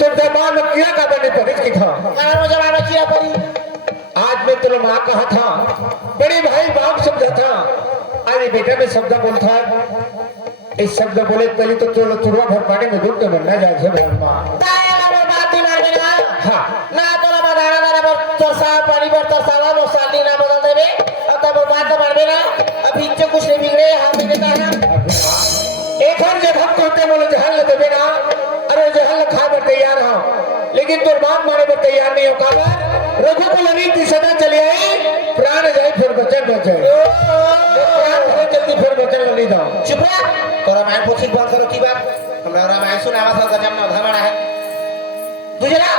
तो जबान में किया का बने परिच की था कारण में जमाना किया परी आज मैं तुम माँ कहा था बड़े भाई बाप समझा था अरे बेटा में शब्द बोलता इस शब्द बोले पहले तो चलो चुरवा भर पानी में डूब के मरना जाए से माँ बात ही मार देना हाँ ना तो ना बताना ना पर तरसा पानी पर तरसावा वो साली ना बदल देवे अब तब बात मार देना अभी इच्छे कुछ नहीं बिगड़े हम देता है एक हर जगह कहते बोले जहल न देवे ना अरे जहल खा पर तैयार हो लेकिन तो बात माने पर तैयार नहीं हो काबर रघुकुल नीति सदा चली आई प्राण जाए फिर बचन बचे प्राण जाए जल्दी फिर बचन नहीं दो चुप रह तोरा मैं पोछी बात करो की बात हमरा रामायण सुनावा था गजब में धमड़ा है तुझे ना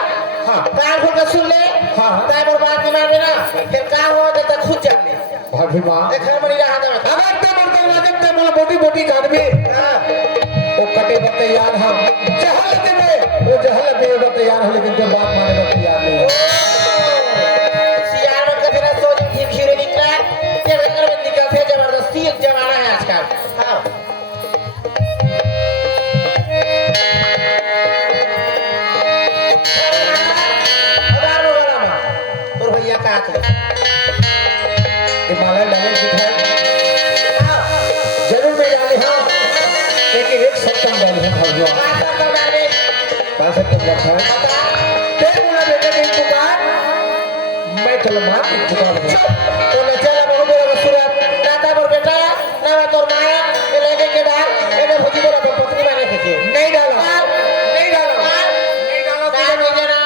हाँ कान खोल कर सुन ले हाँ ताई पर बात नहीं मार देना फिर काम हो जाता खुद जान ले भाभी माँ देखा मरी रहा था अगर ते बर्तन वाजब ते मोला मोटी मोटी काटबे वो कटे पर तैयार हम जहल देवे वो जहल देवे तैयार है लेकिन जब बात माने पर तैयार नहीं सियार में कभी ना सोच ठीक खीरे निकला तेरे घर में निकल थे जबरदस्ती एक जमाना है आजकल हाँ और भैया कहाँ थे हिमालय लगे दिखाए जरूर मैं डाले हाँ लेकिन एक सप्तम डाले हैं भगवान पास तक रखा है ते बोला बेटा की पुकार मैं चलो मां की पुकार तो न चला बहु बोला सूरत नाता पर बेटा ना तोर माया ये लेके के डाल ये भुजी बोला पत्नी माने के नहीं डाला नहीं डाला नहीं डाला ना नहीं जाना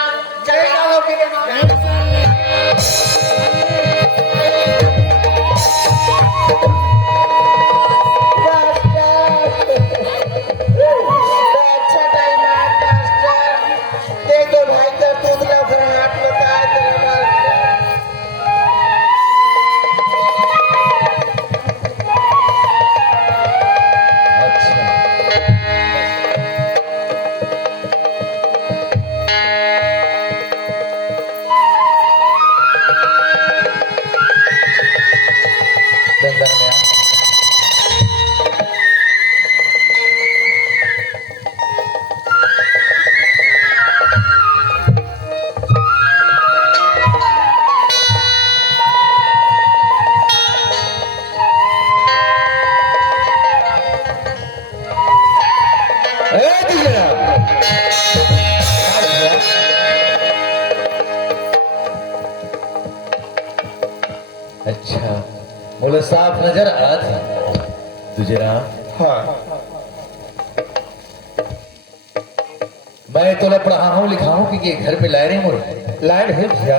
चले डालो के अच्छा टाइम मास्टर देखो भाई का तूतला पर हाथ लगा तेरा मास्टर अच्छा बोले साफ नजर आ थी तुझे ना हाँ मैं तो पढ़ा हूँ लिखा हूँ कि ये घर पे लाए मोर लाइन है भैया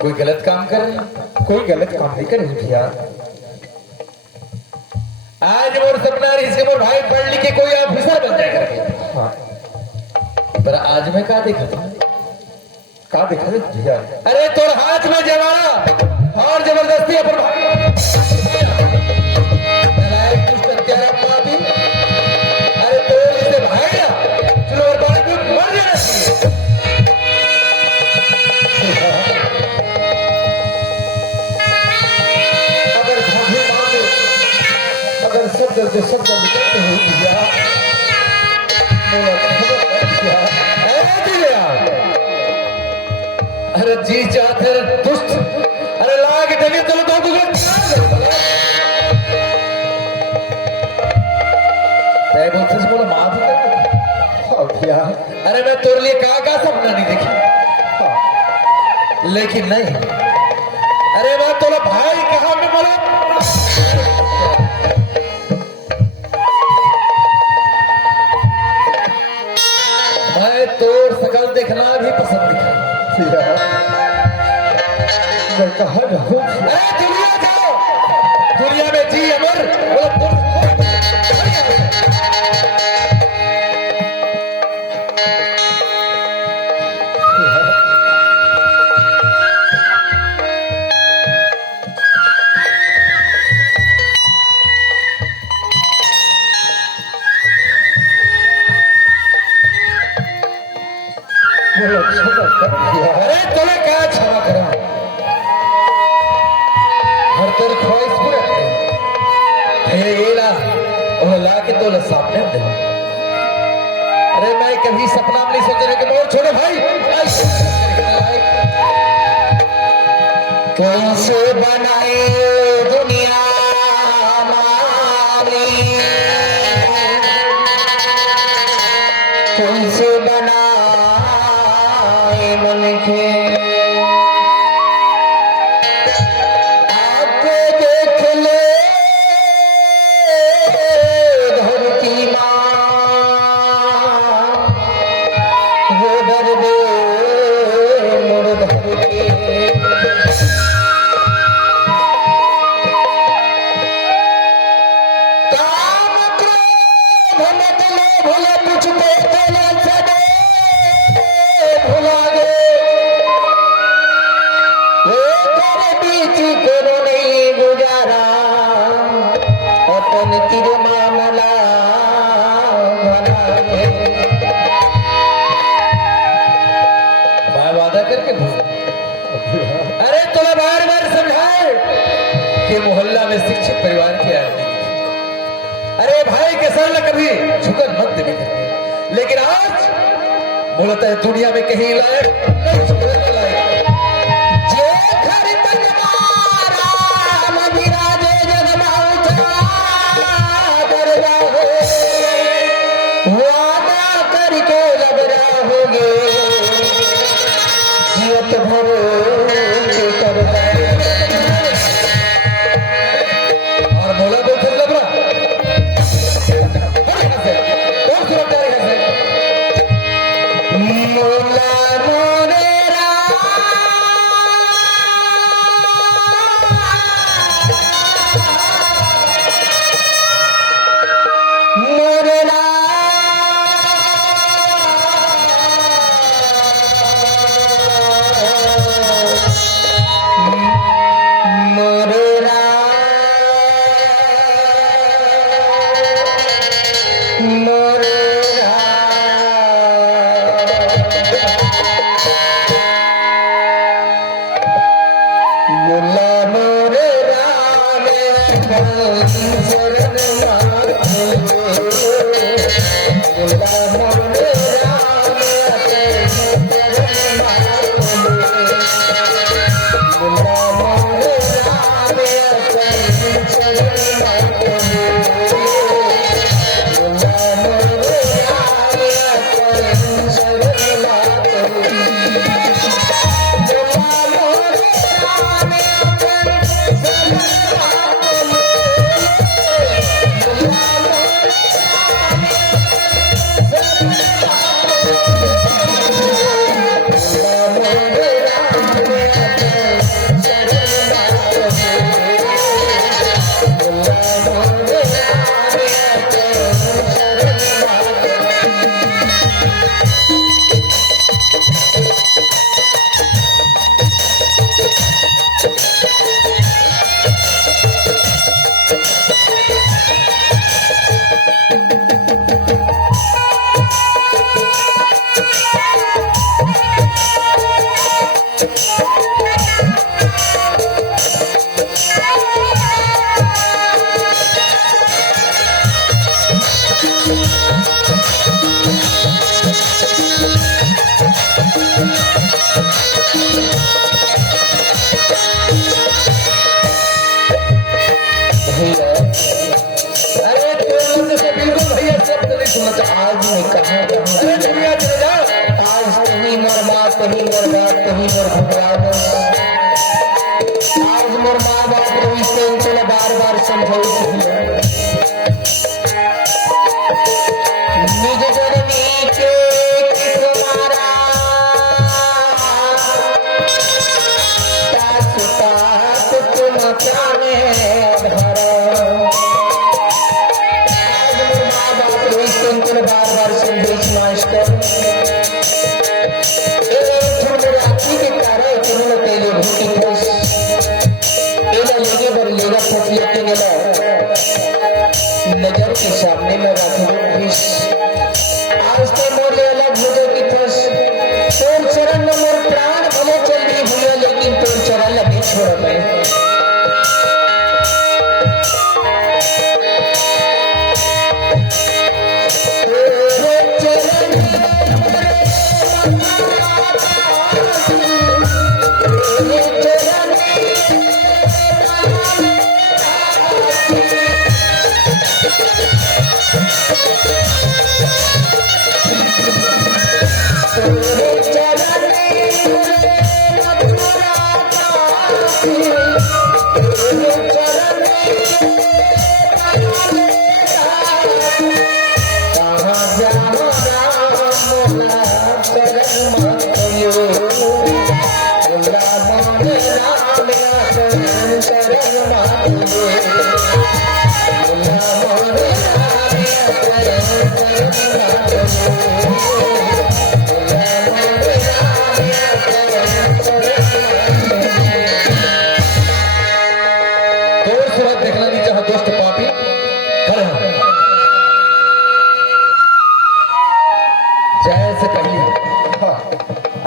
कोई गलत काम कर रहे हैं? कोई गलत काम नहीं करे भैया आज मोर सपना रही इसके मोर भाई पढ़ लिख के कोई ऑफिसर बन जाए करके हाँ पर आज मैं क्या देखा था का देखा भैया अरे तोर हाथ में जमाना और जबरदस्ती अपन भाई नालायक दुष्ट हत्यारा पापी अरे तो इससे भाई ना चलो और बात में मर जाना अगर भाभी माने अगर शब्द से शब्द निकलते हैं भैया मोला खबर है भैया अरे दिया अरे जी चाहते रे दुष्ट अरे लाग देंगे चलो तो तय बोलते से बोला माफ कर हाँ भैया अरे मैं तेरे लिए का सपना नहीं देखी लेकिन नहीं अरे मैं तोला भाई कहा मैं बोला मैं तोर शकल देखना भी पसंद नहीं भैया मैं कहा रहूं अरे दुनिया जाओ दुनिया में जी अमर बोला अरे तोले क्या क्षमा करा हर तेरी ख्वाहिश पूरा करे ये ला और ला के तोले सामने दे अरे मैं कभी सपना में नहीं सोचे रहे कि मोर छोड़े भाई कैसे बनाए दुनिया हमारी, कैसे बनाए मुल्क आपको देख ले धरती माँ, वो दर्दे मुर्द के काम क्रोध मत लो भूला, तुझको चला सदे भुला दे, वो कर बीच करो नहीं गुजारा, अपन तिर मामला भला है। मैं वादा करके भूल अरे तोला बार बार समझाए कि मोहल्ला में शिक्षित परिवार की आदमी, अरे भाई के सर न कभी झुकन मत देवी करके, लेकिन आज बोलता है दुनिया में कहीं लायक नहीं झुकने के लायक। जे घर तलवारा मदिराजे जगमाऊ दरगाह हो, वादा करके लबरा होगे जियत भर के करदा। और बोला तो फिर लबरा और सुरक्षा है मोला मोरेरा मोरेरा मोरेरा मुल्ला मोरे राम शरण मांगे, मुल्ला मोरे राम शरण मांगे, मुल्ला मोरे राम शरण मांगे, मुल्ला मोरे राम शरण मांगे।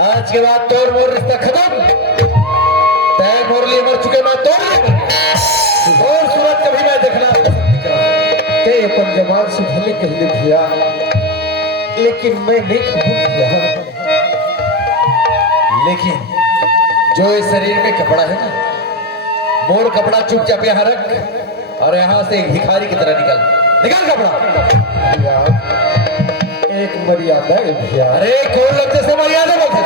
आज के बाद तोर मोर रिश्ता खत्म। तय मोर लिए मर चुके, मैं तोड़ और सूरत कभी मैं देखना ते अपन जवान से भले कह ले भैया, लेकिन मैं नहीं कहूँ भैया। लेकिन जो इस शरीर में कपड़ा है ना, मोर कपड़ा चुपचाप यहाँ रख और यहाँ से एक भिखारी की तरह निकल कपड़ा। भैया एक मर्यादा है भैया। अरे कौन लगते से मर्यादा बोलते,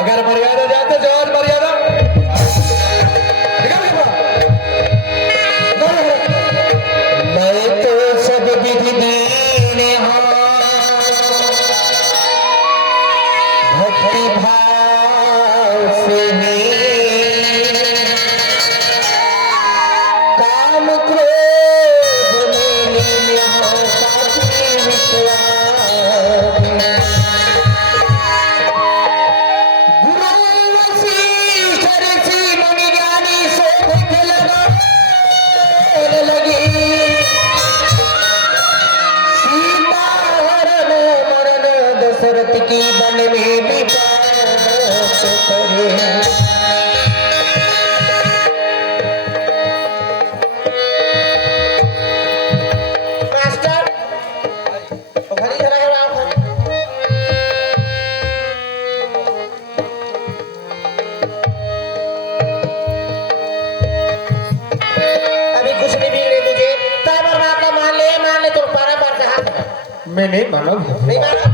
अगर मर्यादा जाते जो आज मर्यादा निकल कपड़ा। मैं तो सब विधि दीने भक्ति भाव से काम क्रोध दशरथ की बन में विपास करे। मास्टर घड़ी धरा है वहां पर। अभी कुछ नहीं बिगड़े तुझे, ताबर बात मान ले तो पारा पार कहा मैं नहीं माना नहीं माना।